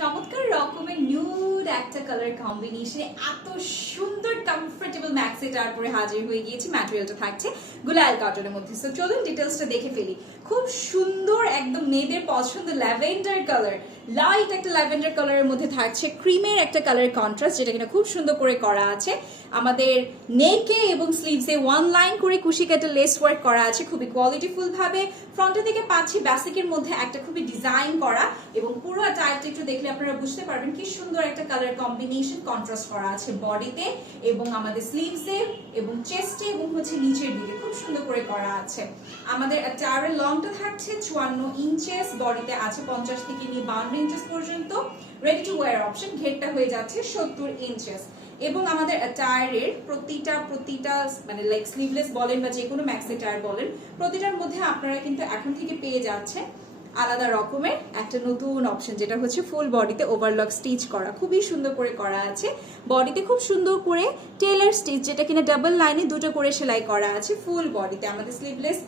চমৎকার রকমের নিউড একটা কালার কম্বিনেশনে এত সুন্দর কমফোর্টেবল ম্যাক্সি পরে হাজির হয়ে গিয়েছি ম্যাটেরিয়ালটা থাকছে গুলাল কটনের মধ্যে। সো চলুন ডিটেলসটা দেখে ফেলি। খুব সুন্দর, একদম মেয়েদের পছন্দ ল্যাভেন্ডার কালার লাইট একটা ল্যাভেন্ডার কালারের মধ্যে থাকছে ক্রিমের একটা কালার কন্ট্রাস্ট যেটা কিনা খুব সুন্দর করে করা আছে। আমাদের নেকে এবং স্লিভসে ওয়ান লাইন করে কুশি কাটা লেস ওয়ার্ক করা আছে, খুবই কোয়ালিটিফুল ভাবে। ফ্রন্টের দিকে পাচ্ছি বেসিকের মধ্যে একটা খুবই ডিজাইন করা এবং পুরো টাইপটা একটু দেখলে আপনারা বুঝতে পারবেন কি সুন্দর একটা কালার কম্বিনেশন কন্ট্রাস্ট করা আছে বডিতে এবং আমাদের স্লিভসে এবং চেস্টে এবং হচ্ছে নিচের দিকে, খুব সুন্দর করে করা আছে। আমাদের টায়ারের লংটা থাকছে চুয়ান্ন ইঞ্চেস বডিতে আছে পঞ্চাশ থেকে নিয়ে বাউন্ন ইঞ্চেস পর্যন্ত রেডি টু ওয়ার অপশন ঘেরটা হয়ে যাচ্ছে সত্তর ইঞ্চেস এবং আমাদের টায়ারের প্রতিটা প্রতিটা মানে লাইক স্লিভলেস বলেন বা যে কোনো ম্যাক্সি টায়ার বলেন, প্রতিটার মধ্যে আপনারা কিন্তু এখন থেকে পেয়ে যাচ্ছেন আলাদা রকমের একটা নতুন অপশন যেটা হচ্ছে ফুল বডিতে ওভারলক স্টিচ করা। খুবই সুন্দর করে করা আছে। বডিতে খুব সুন্দর করে টেলার স্টিচ যেটা কিনা ডাবল লাইনে দুটো করে সেলাই করা আছে ফুল বডিতে আমাদের স্লিভলেস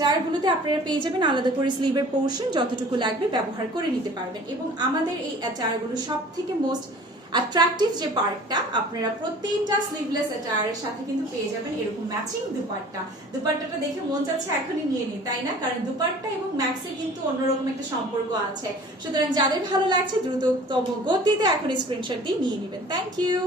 টায়ারগুলোতে আপনারা পেয়ে যাবেন আলাদা করে স্লিভের পোর্শন যতটুকু লাগবে ব্যবহার করে নিতে পারবেন। এবং আমাদের এই টায়ারগুলো সব থেকে মোস্ট অ্যাট্রাকটিভ যে পার্টটা আপনারা প্রত্যেকটা স্লিভলেস টায়ারের সাথে কিন্তু পেয়ে যাবেন এরকম ম্যাচিং দুপাট্টা। দুপাট্টাটা দেখে মন চাচ্ছে এখনই নিয়ে নিই, তাই না? কারণ দুপাট্টা এবং ম্যাক্সের কিন্তু অন্যরকম একটা সম্পর্ক আছে। সুতরাং যাদের ভালো লাগছে দ্রুততম গতিতে এখন স্ক্রিনশট দিয়ে নিয়ে নেবেন। Thank you